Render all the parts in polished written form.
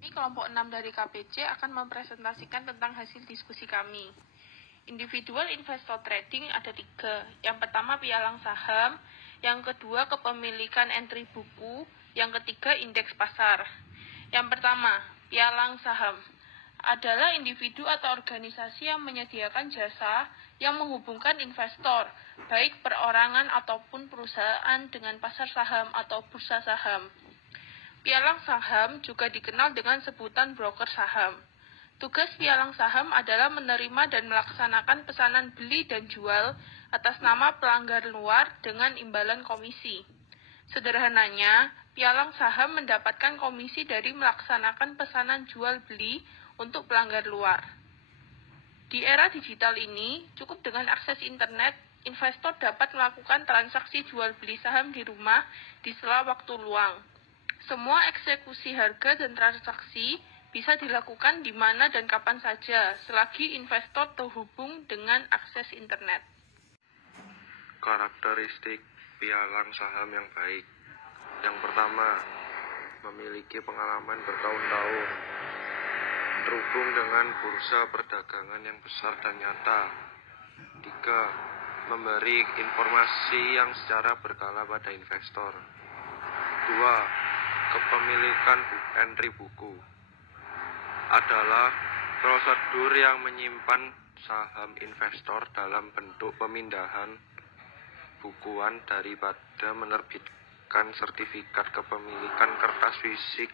Ini kelompok 6 dari KPC akan mempresentasikan tentang hasil diskusi kami. Individual investor trading ada 3. Yang pertama pialang saham, yang kedua kepemilikan entry buku, yang ketiga indeks pasar. Yang pertama, pialang saham adalah individu atau organisasi yang menyediakan jasa yang menghubungkan investor, baik perorangan ataupun perusahaan dengan pasar saham atau bursa saham. Pialang saham juga dikenal dengan sebutan broker saham. Tugas pialang saham adalah menerima dan melaksanakan pesanan beli dan jual atas nama pelanggan luar dengan imbalan komisi. Sederhananya, pialang saham mendapatkan komisi dari melaksanakan pesanan jual beli untuk pelanggan luar. Di era digital ini, cukup dengan akses internet, investor dapat melakukan transaksi jual beli saham di rumah di sela waktu luang. Semua eksekusi harga dan transaksi bisa dilakukan di mana dan kapan saja, selagi investor terhubung dengan akses internet. Karakteristik pialang saham yang baik. Yang pertama, memiliki pengalaman bertahun-tahun, terhubung dengan bursa perdagangan yang besar dan nyata. 3. Memberi informasi yang secara berkala pada investor. 2. Kepemilikan entry buku adalah prosedur yang menyimpan saham investor dalam bentuk pemindahan bukuan daripada menerbitkan sertifikat kepemilikan kertas fisik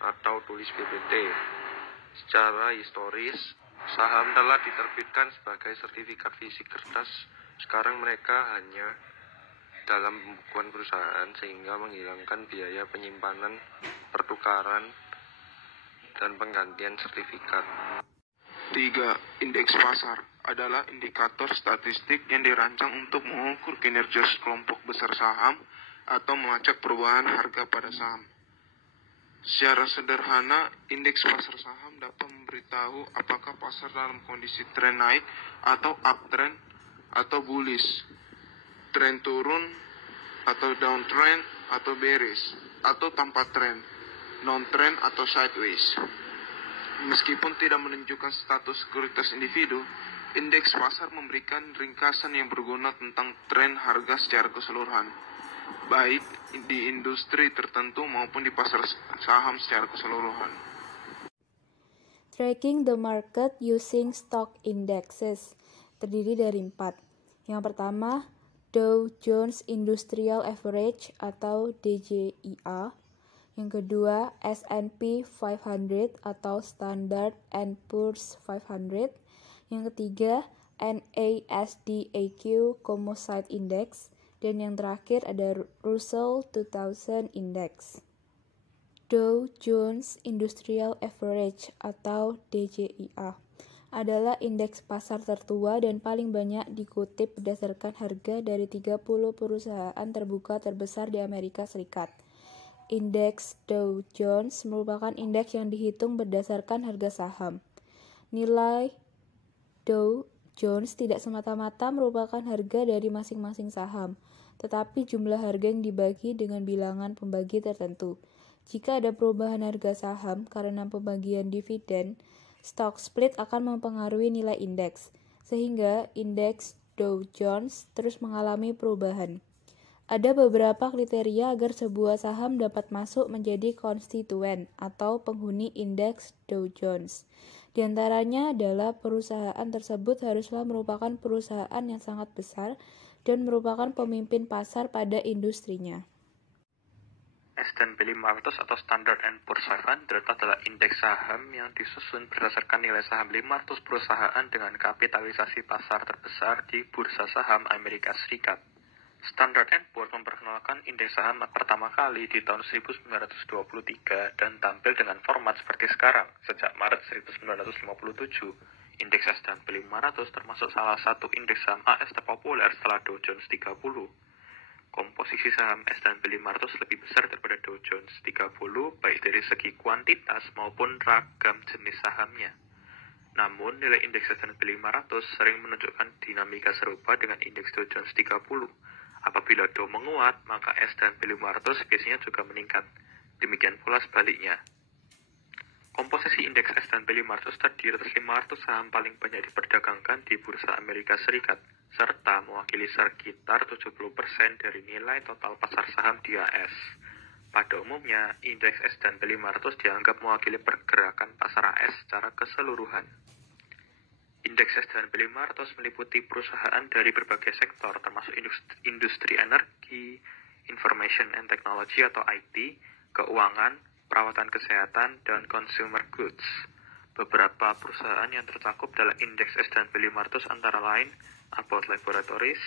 atau tulis PPT. Secara historis, saham telah diterbitkan sebagai sertifikat fisik kertas. Sekarang mereka hanya dalam pembukuan perusahaan sehingga menghilangkan biaya penyimpanan, pertukaran, dan penggantian sertifikat. 3. Indeks pasar adalah indikator statistik yang dirancang untuk mengukur kinerja kelompok besar saham atau melacak perubahan harga pada saham. Secara sederhana, indeks pasar saham dapat memberitahu apakah pasar dalam kondisi tren naik atau uptrend atau bullish, tren turun atau downtrend atau bearish, atau tanpa tren, non-trend atau sideways. Meskipun tidak menunjukkan status sekuritas individu, indeks pasar memberikan ringkasan yang berguna tentang tren harga secara keseluruhan, baik di industri tertentu maupun di pasar saham secara keseluruhan. Tracking the market using stock indexes terdiri dari 4. Yang pertama, Dow Jones Industrial Average atau DJIA. Yang kedua, S&P 500 atau Standard & Poor's 500. Yang ketiga, NASDAQ Composite Index. Dan yang terakhir ada Russell 2000 Index. Dow Jones Industrial Average atau DJIA adalah indeks pasar tertua dan paling banyak dikutip berdasarkan harga dari 30 perusahaan terbuka terbesar di Amerika Serikat. Indeks Dow Jones merupakan indeks yang dihitung berdasarkan harga saham. Nilai Dow Jones tidak semata-mata merupakan harga dari masing-masing saham, tetapi jumlah harga yang dibagi dengan bilangan pembagi tertentu. Jika ada perubahan harga saham karena pembagian dividen, stock split akan mempengaruhi nilai indeks, sehingga indeks Dow Jones terus mengalami perubahan. Ada beberapa kriteria agar sebuah saham dapat masuk menjadi konstituen atau penghuni indeks Dow Jones. Di antaranya adalah perusahaan tersebut haruslah merupakan perusahaan yang sangat besar dan merupakan pemimpin pasar pada industrinya. S&P 500 atau Standard & Poor's 500 adalah indeks saham yang disusun berdasarkan nilai saham 500 perusahaan dengan kapitalisasi pasar terbesar di bursa saham Amerika Serikat. Standard & Poor's memperkenalkan indeks saham pertama kali di tahun 1923 dan tampil dengan format seperti sekarang. Sejak Maret 1957, indeks S&P 500 termasuk salah satu indeks saham AS terpopuler setelah Dow Jones 30. Komposisi saham S&P 500 lebih besar daripada Dow Jones 30 baik dari segi kuantitas maupun ragam jenis sahamnya. Namun, nilai indeks S&P 500 sering menunjukkan dinamika serupa dengan indeks Dow Jones 30. Apabila Dow menguat, maka S&P 500 biasanya juga meningkat. Demikian pula sebaliknya. Komposisi indeks S&P 500 terdiri atas 500 saham paling banyak diperdagangkan di Bursa Amerika Serikat, serta mewakili sekitar 70% dari nilai total pasar saham di AS. Pada umumnya, indeks S&P 500 dianggap mewakili pergerakan pasar AS secara keseluruhan. Indeks S&P 500 meliputi perusahaan dari berbagai sektor, termasuk industri energi, information and technology atau IT, keuangan, perawatan kesehatan, dan consumer goods. Beberapa perusahaan yang tercakup dalam indeks S&P 500 antara lain Abbott Laboratories,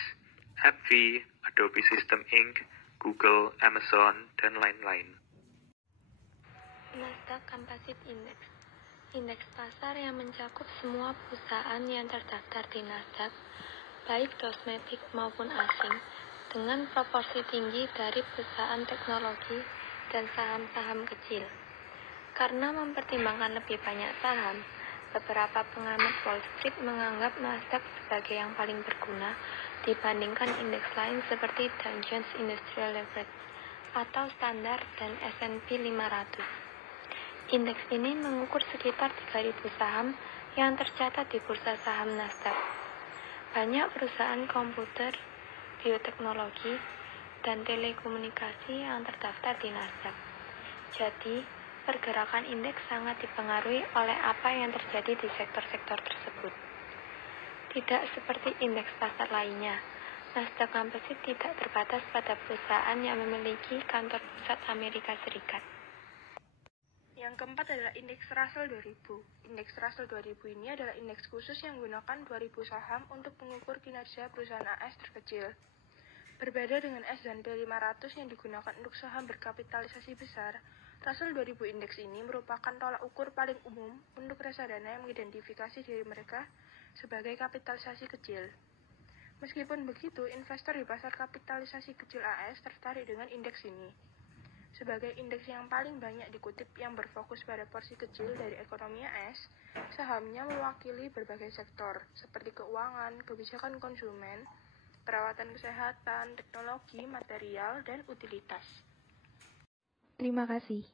AbbVie, Adobe System Inc., Google, Amazon, dan lain-lain. Nasdaq Composite Index, indeks pasar yang mencakup semua perusahaan yang terdaftar di Nasdaq, baik domestik maupun asing, dengan proporsi tinggi dari perusahaan teknologi dan saham-saham kecil. Karena mempertimbangkan lebih banyak saham, beberapa pengamat Wall Street menganggap Nasdaq sebagai yang paling berguna dibandingkan indeks lain seperti Dow Jones Industrial Average atau Standar dan S&P 500. Indeks ini mengukur sekitar 3.000 saham yang tercatat di bursa saham Nasdaq. Banyak perusahaan komputer, bioteknologi, dan telekomunikasi yang terdaftar di Nasdaq. Jadi, pergerakan indeks sangat dipengaruhi oleh apa yang terjadi di sektor-sektor tersebut. Tidak seperti indeks pasar lainnya, Nasdaq Composite tidak terbatas pada perusahaan yang memiliki kantor pusat Amerika Serikat. Yang keempat adalah indeks Russell 2000. Indeks Russell 2000 ini adalah indeks khusus yang menggunakan 2000 saham untuk mengukur kinerja perusahaan AS terkecil. Berbeda dengan S&P 500 yang digunakan untuk saham berkapitalisasi besar, Russell 2000 indeks ini merupakan tolak ukur paling umum untuk reksadana yang mengidentifikasi diri mereka sebagai kapitalisasi kecil. Meskipun begitu, investor di pasar kapitalisasi kecil AS tertarik dengan indeks ini. Sebagai indeks yang paling banyak dikutip yang berfokus pada porsi kecil dari ekonomi AS, sahamnya mewakili berbagai sektor seperti keuangan, kebijakan konsumen, perawatan kesehatan, teknologi, material, dan utilitas. Terima kasih.